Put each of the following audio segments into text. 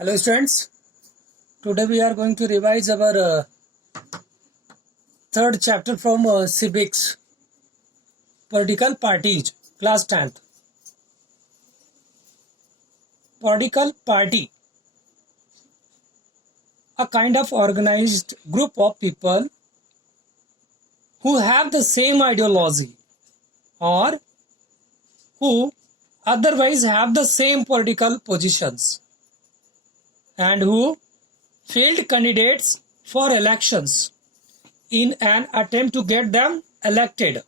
Hello students, today we are going to revise our third chapter from civics, political parties, class 10th. Political party, a kind of organized group of people who have the same ideology or who otherwise have the same political positions and who field candidates for elections in an attempt to get them elected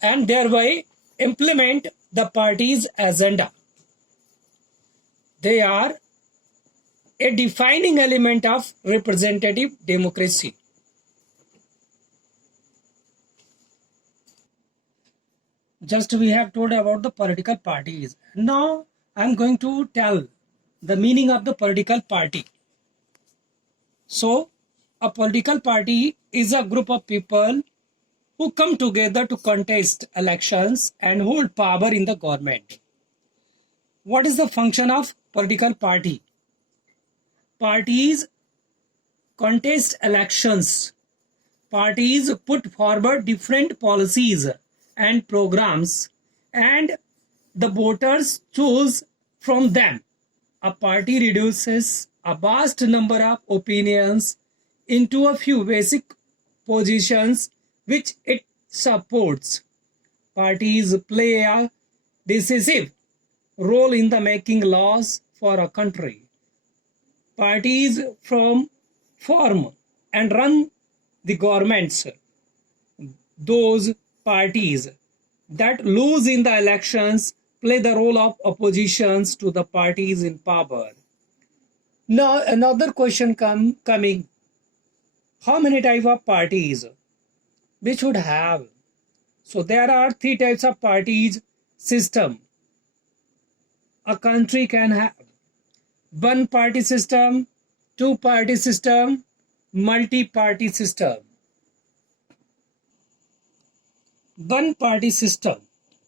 and thereby implement the party's agenda. They are a defining element of representative democracy. Just we have told about the political parties. Now I am going to tell the meaning of the political party. So, a political party is a group of people who come together to contest elections and hold power in the government. What is the function of political party? Parties contest elections. Parties put forward different policies and programs and the voters choose from them. A party reduces a vast number of opinions into a few basic positions which it supports. Parties play a decisive role in the making laws for a country. Parties form and run the governments. Those parties that lose in the elections play the role of oppositions to the parties in power. Now another question coming. How many types of parties we should have? So there are three types of parties system. A country can have one party system, two party system, multi-party system. One party system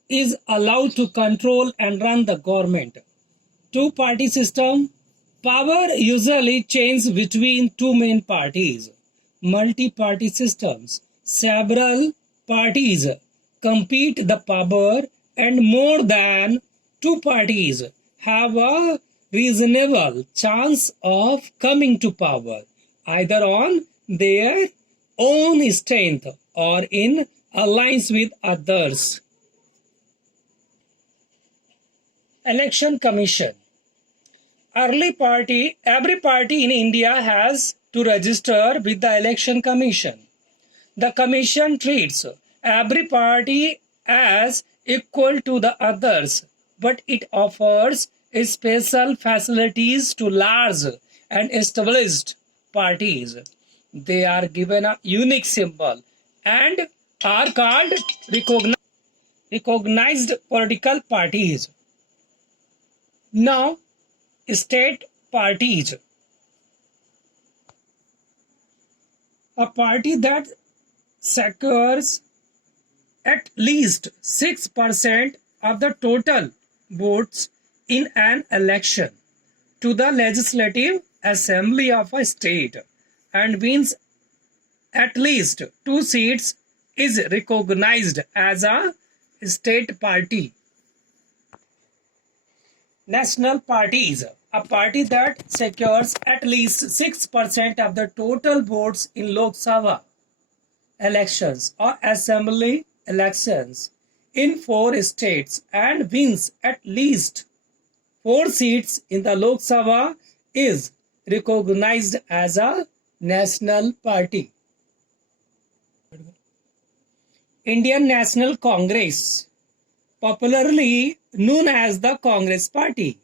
is allowed to control and run the government. Two party system, power usually changes between two main parties. Multi-party systems, several parties compete the power and more than two parties have a reasonable chance of coming to power, either on their own strength or in alliance with others. Election Commission. Every party in India has to register with the Election Commission. The Commission treats every party as equal to the others, but it offers special facilities to large and established parties. They are given a unique symbol and are called recognized political parties. Now, state parties. A party that secures at least 6% of the total votes in an election to the Legislative Assembly of a state and wins at least 2 seats is recognized as a state party. National parties. A party that secures at least 6% of the total votes in Lok Sabha elections or assembly elections in 4 states and wins at least 4 seats in the Lok Sabha is recognized as a national party. Indian National Congress, popularly known as the Congress Party,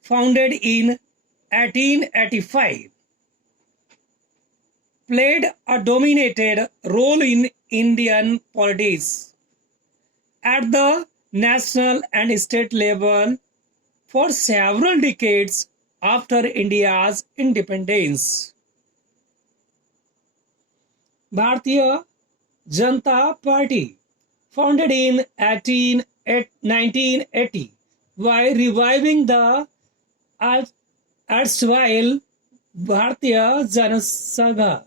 founded in 1885, played a dominated role in Indian politics at the national and state level for several decades after India's independence. Bharatiya Janata Party, founded in 1980, while reviving the erstwhile Bharatiya Janasangha.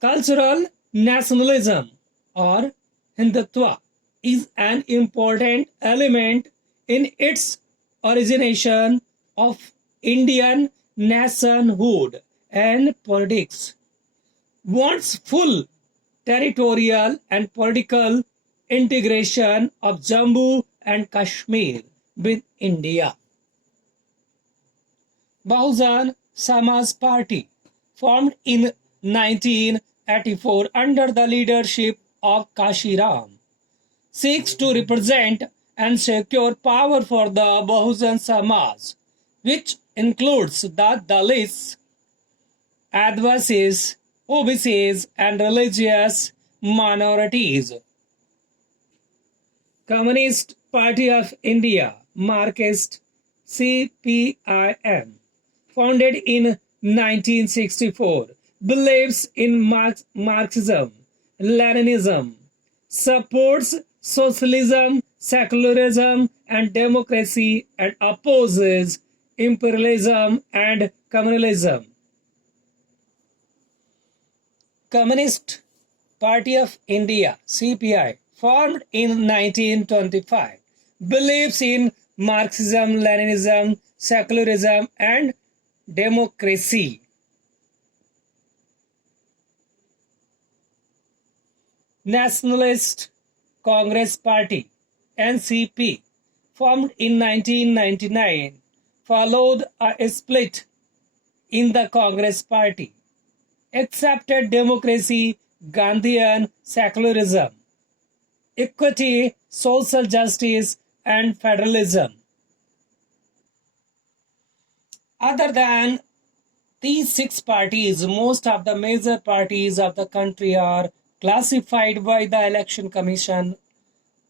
Cultural nationalism or Hindutva is an important element in its origination of Indian nationhood and politics. Wants full territorial and political integration of Jammu and Kashmir with India. Bahujan Samaj Party, formed in 1984 under the leadership of Kashi Ram, seeks to represent and secure power for the Bahujan Samaj, which includes the Dalits, Adivasis, OBCs, and religious minorities. Communist Party of India, Marxist CPIM, founded in 1964, believes in Marxism, Leninism, supports socialism, secularism, and democracy, and opposes imperialism and communalism. Communist Party of India (CPI), formed in 1925, believes in Marxism, Leninism, secularism, and democracy. Nationalist Congress Party (NCP), formed in 1999, followed a split in the Congress Party, accepted democracy, Gandhian secularism, equity, social justice, and federalism. Other than these six parties, most of the major parties of the country are classified by the Election Commission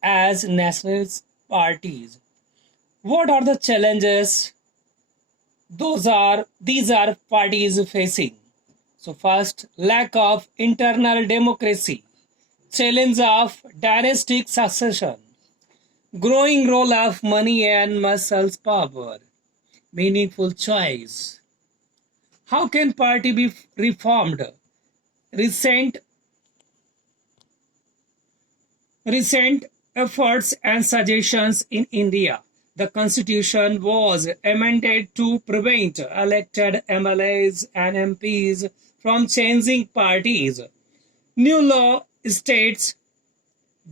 as nationalist parties. What are the challenges these are parties facing? So first, lack of internal democracy, challenge of dynastic succession, growing role of money and muscles power, meaningful choice. How can party be reformed? Recent efforts and suggestions in India. The constitution was amended to prevent elected MLAs and MPs from changing parties. New law states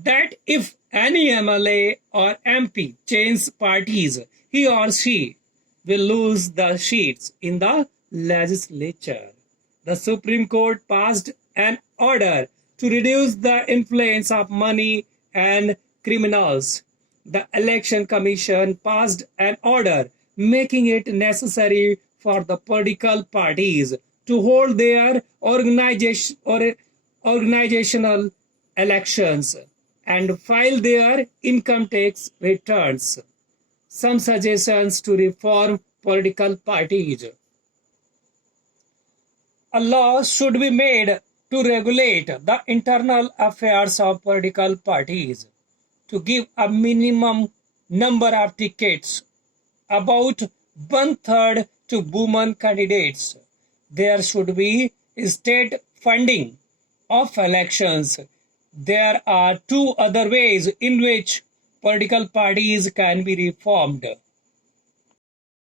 that if any MLA or MP changes parties, he or she will lose the seats in the legislature. The Supreme Court passed an order to reduce the influence of money and criminals. The Election Commission passed an order making it necessary for the political parties to hold their organizational elections and file their income tax returns. Some suggestions to reform political parties. A law should be made to regulate the internal affairs of political parties, to give a minimum number of tickets, about one-third to women candidates. There should be state funding of elections. There are two other ways in which political parties can be reformed.